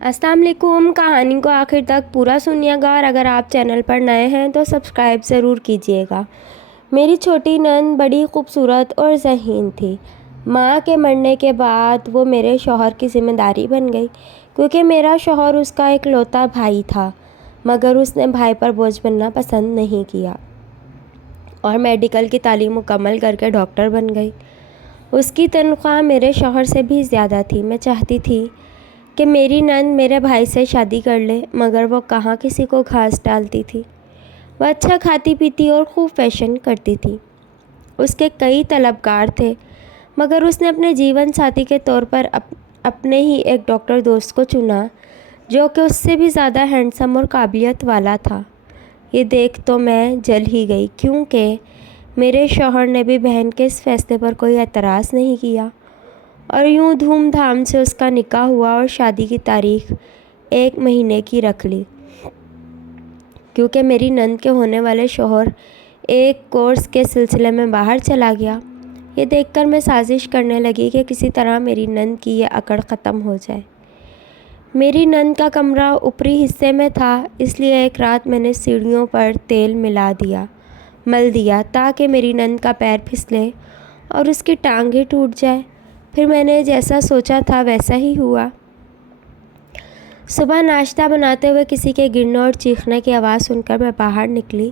السلام علیکم۔ کہانی کو آخر تک پورا سنیے گا، اور اگر آپ چینل پر نئے ہیں تو سبسکرائب ضرور کیجیے گا۔ میری چھوٹی نند بڑی خوبصورت اور ذہین تھی۔ ماں کے مرنے کے بعد وہ میرے شوہر کی ذمہ داری بن گئی، کیونکہ میرا شوہر اس کا اکلوتا بھائی تھا، مگر اس نے بھائی پر بوجھ بننا پسند نہیں کیا اور میڈیکل کی تعلیم مکمل کر کے ڈاکٹر بن گئی۔ اس کی تنخواہ میرے شوہر سے بھی زیادہ تھی۔ میں چاہتی تھی کہ میری نند میرے بھائی سے شادی کر لے، مگر وہ کہاں کسی کو گھاس ڈالتی تھی۔ وہ اچھا کھاتی پیتی اور خوب فیشن کرتی تھی۔ اس کے کئی طلبگار تھے، مگر اس نے اپنے جیون ساتھی کے طور پر اپنے ہی ایک ڈاکٹر دوست کو چنا، جو کہ اس سے بھی زیادہ ہینڈسم اور قابلیت والا تھا۔ یہ دیکھ تو میں جل ہی گئی، کیونکہ میرے شوہر نے بھی بہن کے اس فیصلے پر کوئی اعتراض نہیں کیا، اور یوں دھوم دھام سے اس کا نکاح ہوا اور شادی کی تاریخ 1 مہینے کی رکھ لی، کیونکہ میری نند کے ہونے والے شوہر ایک کورس کے سلسلے میں باہر چلا گیا۔ یہ دیکھ کر میں سازش کرنے لگی کہ کسی طرح میری نند کی یہ اکڑ ختم ہو جائے۔ میری نند کا کمرہ اوپری حصے میں تھا، اس لیے ایک رات میں نے سیڑھیوں پر تیل مل دیا تاکہ میری نند کا پیر پھسلے اور اس کی ٹانگیں ٹوٹ جائے۔ پھر میں نے جیسا سوچا تھا ویسا ہی ہوا۔ صبح ناشتہ بناتے ہوئے کسی کے گرنے اور چیخنے کی آواز سن کر میں باہر نکلی،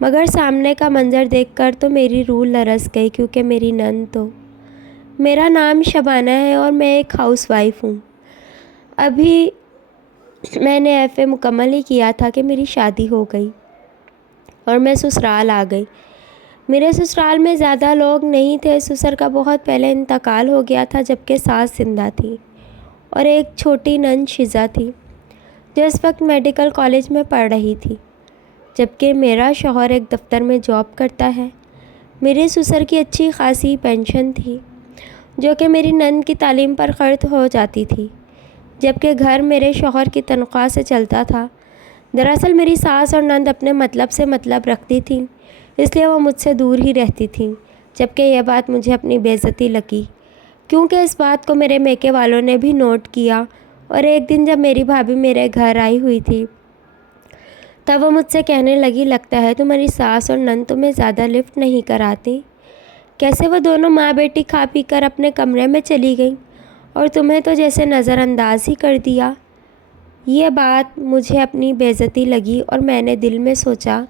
مگر سامنے کا منظر دیکھ کر تو میری روح لرز گئی، کیونکہ میری نند تو… میرا نام شبانہ ہے اور میں ایک ہاؤس وائف ہوں۔ ابھی میں نے FA مکمل ہی کیا تھا کہ میری شادی ہو گئی اور میں سسرال آ گئی۔ میرے سسرال میں زیادہ لوگ نہیں تھے۔ سسر کا بہت پہلے انتقال ہو گیا تھا، جبکہ ساس زندہ تھی، اور ایک چھوٹی نند شیزہ تھی، جو اس وقت میڈیکل کالج میں پڑھ رہی تھی، جبکہ میرا شوہر ایک دفتر میں جاب کرتا ہے۔ میرے سسر کی اچھی خاصی پینشن تھی، جو کہ میری نند کی تعلیم پر خرچ ہو جاتی تھی، جبکہ گھر میرے شوہر کی تنخواہ سے چلتا تھا۔ دراصل میری ساس اور نند اپنے مطلب سے مطلب رکھتی تھیں، اس لیے وہ مجھ سے دور ہی رہتی تھیں، جبکہ یہ بات مجھے اپنی بے عزتی لگی، کیونکہ اس بات کو میرے میکے والوں نے بھی نوٹ کیا، اور ایک دن جب میری بھابھی میرے گھر آئی ہوئی تھی تب وہ مجھ سے کہنے لگی، لگتا ہے تمہاری ساس اور نند تمہیں زیادہ لفٹ نہیں کراتی؟ کیسے وہ دونوں ماں بیٹی کھا پی کر اپنے کمرے میں چلی گئیں اور تمہیں تو جیسے نظر انداز ہی کر دیا۔ یہ بات مجھے اپنی بے عزتی لگی، اور میں نے دل میں سوچا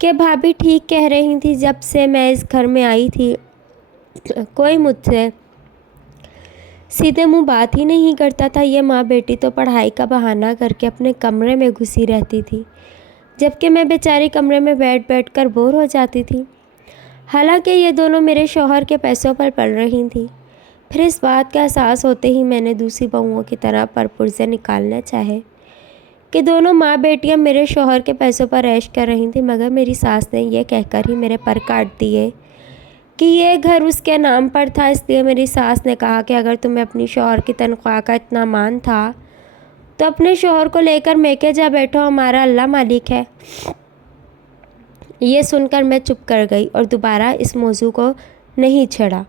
کہ بھابھی ٹھیک کہہ رہی تھی۔ جب سے میں اس گھر میں آئی تھی، کوئی مجھ سے سیدھے منہ بات ہی نہیں کرتا تھا۔ یہ ماں بیٹی تو پڑھائی کا بہانہ کر کے اپنے کمرے میں گھسی رہتی تھی، جبکہ میں بیچاری کمرے میں بیٹھ کر بور ہو جاتی تھی۔ حالانکہ یہ دونوں میرے شوہر کے پیسوں پر پل رہی تھیں۔ پھر اس بات کا احساس ہوتے ہی میں نے دوسری بہوؤں کی طرح پرپرزے نکالنے چاہے کہ دونوں ماں بیٹیاں میرے شوہر کے پیسوں پر عیش کر رہی تھیں، مگر میری ساس نے یہ کہہ کر ہی میرے پر کاٹ دیے کہ یہ گھر اس کے نام پر تھا۔ اس لیے میری ساس نے کہا کہ اگر تمہیں اپنی شوہر کی تنخواہ کا اتنا مان تھا تو اپنے شوہر کو لے کر میکے جا بیٹھو، ہمارا اللہ مالک ہے۔ یہ سن کر میں چپ کر گئی اور دوبارہ اس موضوع کو نہیں چھیڑا،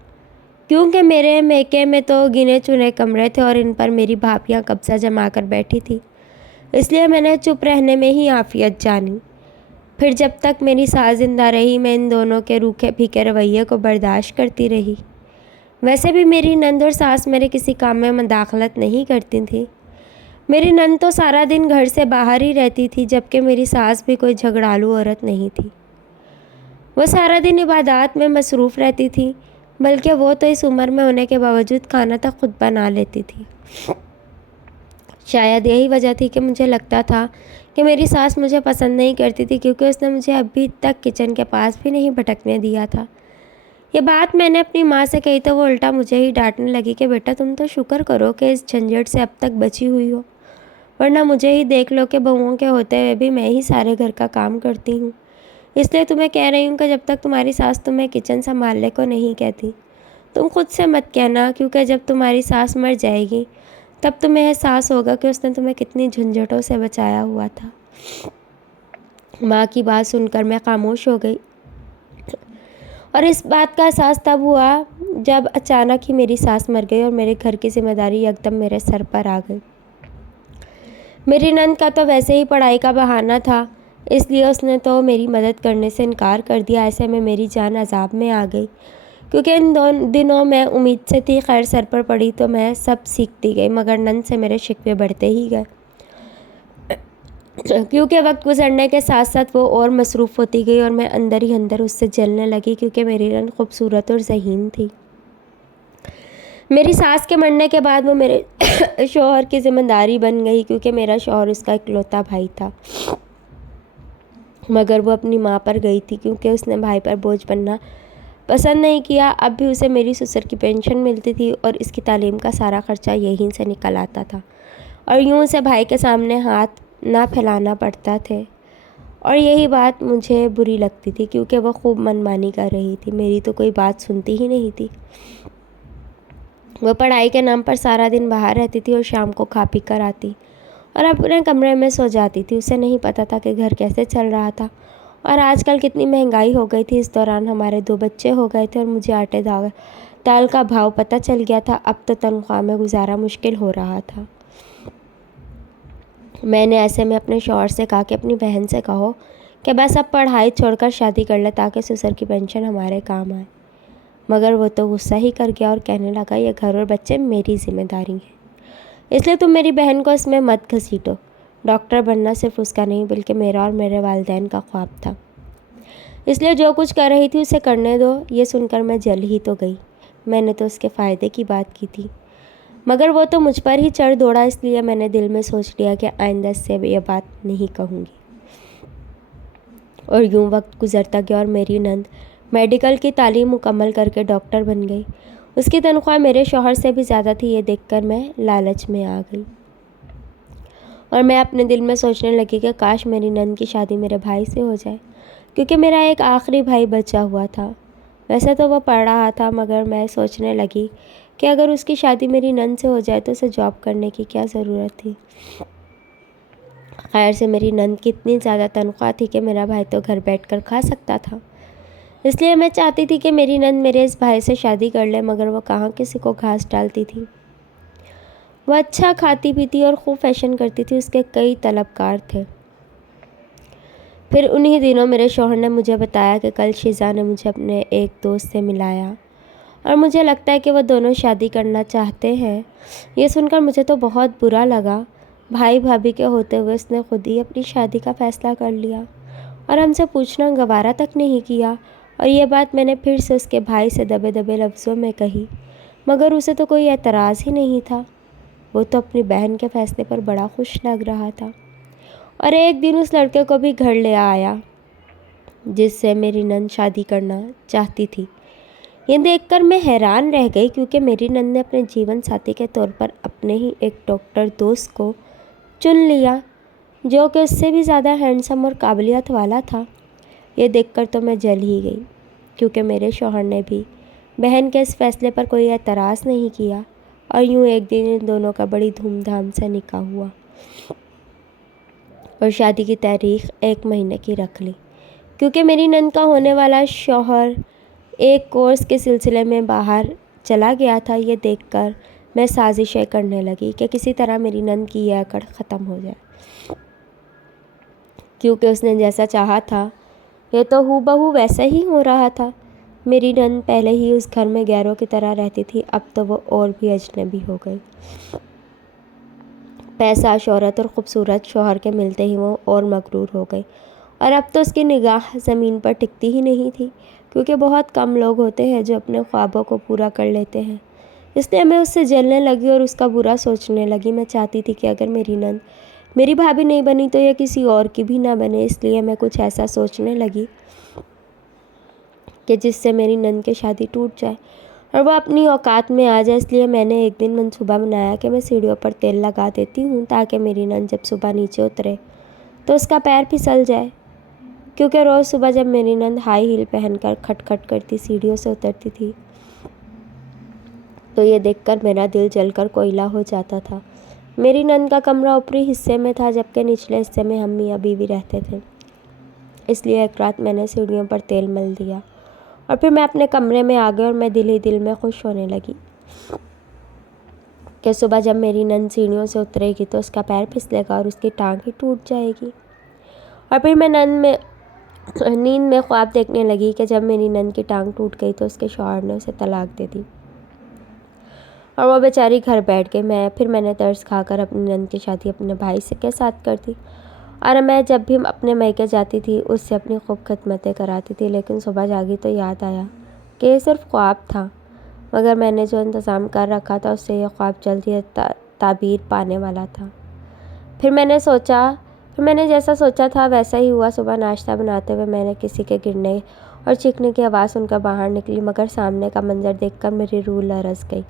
کیونکہ میرے میکے میں تو گنے چنے کمرے تھے اور ان پر میری بھابیاں قبضہ جما کر بیٹھی تھی، اس لیے میں نے چپ رہنے میں ہی عافیت جانی۔ پھر جب تک میری ساس زندہ رہی میں ان دونوں کے روکھے پھیکے رویے کو برداشت کرتی رہی۔ ویسے بھی میری نند اور ساس میرے کسی کام میں مداخلت نہیں کرتی تھیں۔ میری نند تو سارا دن گھر سے باہر ہی رہتی تھی، جبکہ میری ساس بھی کوئی جھگڑالو عورت نہیں تھی۔ وہ سارا دن عبادات میں مصروف رہتی تھی، بلکہ وہ تو اس عمر میں ہونے کے باوجود کھانا تک خود بنا لیتی تھی۔ شاید یہی وجہ تھی کہ مجھے لگتا تھا کہ میری ساس مجھے پسند نہیں کرتی تھی، کیونکہ اس نے مجھے ابھی تک کچن کے پاس بھی نہیں بھٹکنے دیا تھا۔ یہ بات میں نے اپنی ماں سے کہی تو وہ الٹا مجھے ہی ڈانٹنے لگی کہ بیٹا تم تو شکر کرو کہ اس جھنجھٹ سے اب تک بچی ہوئی ہو، ورنہ مجھے ہی دیکھ لو کہ بہوؤں کے ہوتے ہوئے بھی میں ہی سارے گھر کا کام کرتی ہوں۔ اس لیے تمہیں کہہ رہی ہوں کہ جب تک تمہاری ساس تمہیں کچن سنبھالنے کو نہیں کہتی، تم خود سے مت کہنا، کیونکہ جب تمہاری ساس مر جائے گی تب تمہیں احساس ہوگا کہ اس نے تمہیں کتنی جھنجھٹوں سے بچایا ہوا تھا۔ ماں کی بات سن کر میں خاموش ہو گئی، اور اس بات کا احساس تب ہوا جب اچانک ہی میری ساس مر گئی اور میرے گھر کی ذمہ داری یکدم میرے سر پر آ گئی۔ میری نند کا تو ویسے ہی پڑھائی کا بہانہ تھا، اس لیے اس نے تو میری مدد کرنے سے انکار کر دیا۔ ایسے میں میری جان عذاب میں آ گئی، کیونکہ ان دنوں میں امید سے تھی خیر سر پر پڑی تو میں سب سیکھتی گئی، مگر نند سے میرے شکوے بڑھتے ہی گئے، کیونکہ وقت گزرنے کے ساتھ ساتھ وہ اور مصروف ہوتی گئی اور میں اندر ہی اندر اس سے جلنے لگی، کیونکہ میری نند خوبصورت اور ذہین تھی۔ میری ساس کے مرنے کے بعد وہ میرے شوہر کی ذمہ داری بن گئی، کیونکہ میرا شوہر اس کا اکلوتا بھائی تھا، مگر وہ اپنی ماں پر گئی تھی، کیونکہ اس نے بھائی پر بوجھ بننا پسند نہیں کیا۔ اب بھی اسے میری سسر کی پینشن ملتی تھی اور اس کی تعلیم کا سارا خرچہ یہیں سے نکل آتا تھا، اور یوں اسے بھائی کے سامنے ہاتھ نہ پھیلانا پڑتا تھے، اور یہی بات مجھے بری لگتی تھی، کیونکہ وہ خوب منمانی کر رہی تھی، میری تو کوئی بات سنتی ہی نہیں تھی۔ وہ پڑھائی کے نام پر سارا دن باہر رہتی تھی اور شام کو کھا پی کر آتی اور اپنے کمرے میں سو جاتی تھی۔ اسے نہیں پتہ تھا کہ گھر کیسے چل رہا تھا، اور آج کل کتنی مہنگائی ہو گئی تھی۔ اس دوران ہمارے 2 بچے ہو گئے تھے اور مجھے آٹے دال کا بھاؤ پتہ چل گیا تھا۔ اب تو تنخواہ میں گزارا مشکل ہو رہا تھا۔ میں نے ایسے میں اپنے شوہر سے کہا کہ اپنی بہن سے کہو کہ بس اب پڑھائی چھوڑ کر شادی کر لے، تاکہ سسر کی پینشن ہمارے کام آئے، مگر وہ تو غصہ ہی کر گیا اور کہنے لگا یہ گھر اور بچے میری ذمہ داری ہیں، اس لیے تم میری بہن کو اس میں مت گھسیٹو۔ ڈاکٹر بننا صرف اس کا نہیں بلکہ میرا اور میرے والدین کا خواب تھا، اس لیے جو کچھ کر رہی تھی اسے کرنے دو۔ یہ سن کر میں جل ہی تو گئی، میں نے تو اس کے فائدے کی بات کی تھی، مگر وہ تو مجھ پر ہی چڑھ دوڑا، اس لیے میں نے دل میں سوچ لیا کہ آئندہ سے یہ بات نہیں کہوں گی۔ اور یوں وقت گزرتا گیا اور میری نند میڈیکل کی تعلیم مکمل کر کے ڈاکٹر بن گئی۔ اس کی تنخواہ میرے شوہر سے بھی زیادہ تھی۔ یہ دیکھ کر میں لالچ میں آ گئی اور میں اپنے دل میں سوچنے لگی کہ کاش میری نند کی شادی میرے بھائی سے ہو جائے، کیونکہ میرا ایک آخری بھائی بچا ہوا تھا۔ ویسے تو وہ پڑھ رہا تھا، مگر میں سوچنے لگی کہ اگر اس کی شادی میری نند سے ہو جائے تو اسے جاب کرنے کی کیا ضرورت تھی۔ خیر سے میری نند کی اتنی زیادہ تنخواہ تھی کہ میرا بھائی تو گھر بیٹھ کر کھا سکتا تھا، اس لیے میں چاہتی تھی کہ میری نند میرے اس بھائی سے شادی کر لے، مگر وہ کہاں کسی کو گھاس ڈالتی تھی۔ وہ اچھا کھاتی پیتی اور خوب فیشن کرتی تھی، اس کے کئی طلبکار تھے۔ پھر انہی دنوں میرے شوہر نے مجھے بتایا کہ کل شیزا نے مجھے اپنے ایک دوست سے ملایا اور مجھے لگتا ہے کہ وہ دونوں شادی کرنا چاہتے ہیں۔ یہ سن کر مجھے تو بہت برا لگا۔ بھائی بھابھی کے ہوتے ہوئے اس نے خود ہی اپنی شادی کا فیصلہ کر لیا اور ہم سے پوچھنا گوارا تک نہیں کیا، اور یہ بات میں نے پھر سے اس کے بھائی سے دبے دبے لفظوں میں کہی، مگر اسے تو کوئی اعتراض ہی نہیں تھا۔ وہ تو اپنی بہن کے فیصلے پر بڑا خوش لگ رہا تھا، اور ایک دن اس لڑکے کو بھی گھر لے آیا جس سے میری نند شادی کرنا چاہتی تھی۔ یہ دیکھ کر میں حیران رہ گئی، کیونکہ میری نند نے اپنے جیون ساتھی کے طور پر اپنے ہی ایک ڈاکٹر دوست کو چن لیا، جو کہ اس سے بھی زیادہ ہینڈسم اور قابلیت والا تھا۔ یہ دیکھ کر تو میں جل ہی گئی، کیونکہ میرے شوہر نے بھی بہن کے اس فیصلے پر کوئی اعتراض نہیں کیا، اور یوں ایک دن ان دونوں کا بڑی دھوم دھام سے نکاح ہوا اور شادی کی تاریخ 1 مہینے کی رکھ لی، کیونکہ میری نند کا ہونے والا شوہر ایک کورس کے سلسلے میں باہر چلا گیا تھا۔ یہ دیکھ کر میں سازشیں کرنے لگی کہ کسی طرح میری نند کی یہ اکڑ ختم ہو جائے، کیونکہ اس نے جیسا چاہا تھا یہ تو ہو بہو ویسا ہی ہو رہا تھا۔ میری نند پہلے ہی اس گھر میں غیروں کی طرح رہتی تھی، اب تو وہ اور بھی اجنبی ہو گئی۔ پیسہ، شہرت اور خوبصورت شوہر کے ملتے ہی وہ اور مغرور ہو گئی، اور اب تو اس کی نگاہ زمین پر ٹکتی ہی نہیں تھی، کیونکہ بہت کم لوگ ہوتے ہیں جو اپنے خوابوں کو پورا کر لیتے ہیں۔ اس لیے میں اس سے جلنے لگی اور اس کا برا سوچنے لگی۔ میں چاہتی تھی کہ اگر میری نند میری بھابھی نہیں بنی تو یہ کسی اور کی بھی نہ بنے، اس لیے میں کچھ ایسا سوچنے لگی کہ جس سے میری نند کی شادی ٹوٹ جائے اور وہ اپنی اوقات میں آ جائے۔ اس لیے میں نے ایک دن منصوبہ بنایا کہ میں سیڑھیوں پر تیل لگا دیتی ہوں، تاکہ میری نند جب صبح نیچے اترے تو اس کا پیر پھسل جائے، کیونکہ روز صبح جب میری نند ہائی ہیل پہن کر کھٹ کھٹ کرتی سیڑھیوں سے اترتی تھی تو یہ دیکھ کر میرا دل جل کر کوئلہ ہو جاتا تھا۔ میری نند کا کمرہ اوپری حصے میں تھا، جبکہ نچلے حصے میں ہم میاں بیوی رہتے تھے، اس لیے ایک رات میں نے سیڑھیوں پر تیل مل دیا اور پھر میں اپنے کمرے میں آ گئی اور میں دل ہی دل میں خوش ہونے لگی۔ کہ صبح جب میری نند سیڑھیوں سے اترے گی تو اس کا پیر پھسلے گا اور اس کی ٹانگ ہی ٹوٹ جائے گی۔ اور پھر میں نیند میں خواب دیکھنے لگی کہ جب میری نند کی ٹانگ ٹوٹ گئی تو اس کے شوہر نے اسے طلاق دے دی اور وہ بیچاری گھر بیٹھ گئی۔ پھر میں نے ترس کھا کر اپنی نند کی شادی اپنے بھائی کے ساتھ کر دی اور میں جب بھی اپنے میکے جاتی تھی اس سے اپنی خوب خدمتیں کراتی تھی، لیکن صبح جاگی تو یاد آیا کہ یہ صرف خواب تھا، مگر میں نے جو انتظام کر رکھا تھا اس سے یہ خواب جلد ہی تعبیر پانے والا تھا۔ پھر میں نے جیسا سوچا تھا ویسا ہی ہوا۔ صبح ناشتہ بناتے ہوئے میں نے کسی کے گرنے اور چیخنے کی آواز سن کر باہر نکلی، مگر سامنے کا منظر دیکھ کر میری روح لرز گئی،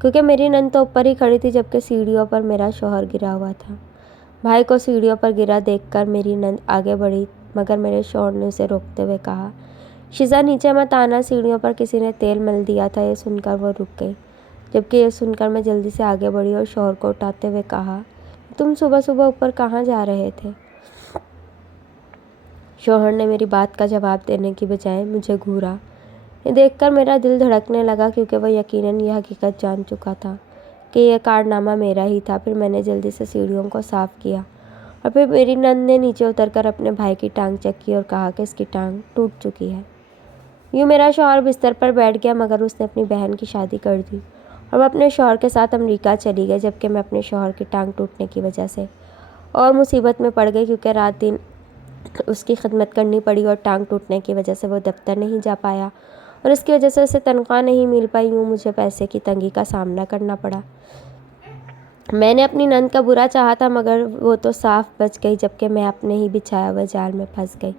کیونکہ میری نند تو اوپر ہی کھڑی تھی جبکہ سیڑھیوں پر میرا شوہر گرا ہوا تھا۔ بھائی کو سیڑھیوں پر گرا دیکھ کر میری نند آگے بڑھی، مگر میرے شوہر نے اسے روکتے ہوئے کہا، شیزا نیچے مت آنا، سیڑھیوں پر کسی نے تیل مل دیا تھا۔ یہ سن کر وہ رک گئی، جبکہ یہ سن کر میں جلدی سے آگے بڑھی اور شوہر کو اٹھاتے ہوئے کہا، تم صبح صبح اوپر کہاں جا رہے تھے؟ شوہر نے میری بات کا جواب دینے کی بجائے مجھے گھورا۔ یہ دیکھ کر میرا دل دھڑکنے لگا، کیونکہ وہ یقیناً یہ حقیقت جان چکا تھا کہ یہ کارنامہ میرا ہی تھا۔ پھر میں نے جلدی سے سیڑھیوں کو صاف کیا اور پھر میری نند نے نیچے اتر کر اپنے بھائی کی ٹانگ چیک کی اور کہا کہ اس کی ٹانگ ٹوٹ چکی ہے۔ یوں میرا شوہر بستر پر بیٹھ گیا، مگر اس نے اپنی بہن کی شادی کر دی اور وہ اپنے شوہر کے ساتھ امریکہ چلی گئی، جبکہ میں اپنے شوہر کی ٹانگ ٹوٹنے کی وجہ سے اور مصیبت میں پڑ گئی، کیونکہ رات دن اس کی خدمت کرنی پڑی اور ٹانگ ٹوٹنے کی وجہ سے وہ دفتر نہیں جا پایا اور اس کی وجہ سے اسے تنخواہ نہیں مل پائی۔ یوں مجھے پیسے کی تنگی کا سامنا کرنا پڑا۔ میں نے اپنی نند کا برا چاہا تھا، مگر وہ تو صاف بچ گئی، جبکہ میں اپنے ہی بچھایا ہوئے جال میں پھنس گئی۔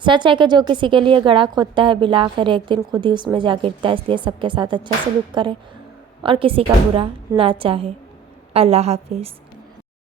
سچ ہے کہ جو کسی کے لیے گڑھا کھودتا ہے بالآخر ایک دن خود ہی اس میں جا گرتا ہے، اس لیے سب کے ساتھ اچھا سلوک کریں اور کسی کا برا نہ چاہیں۔ اللہ حافظ۔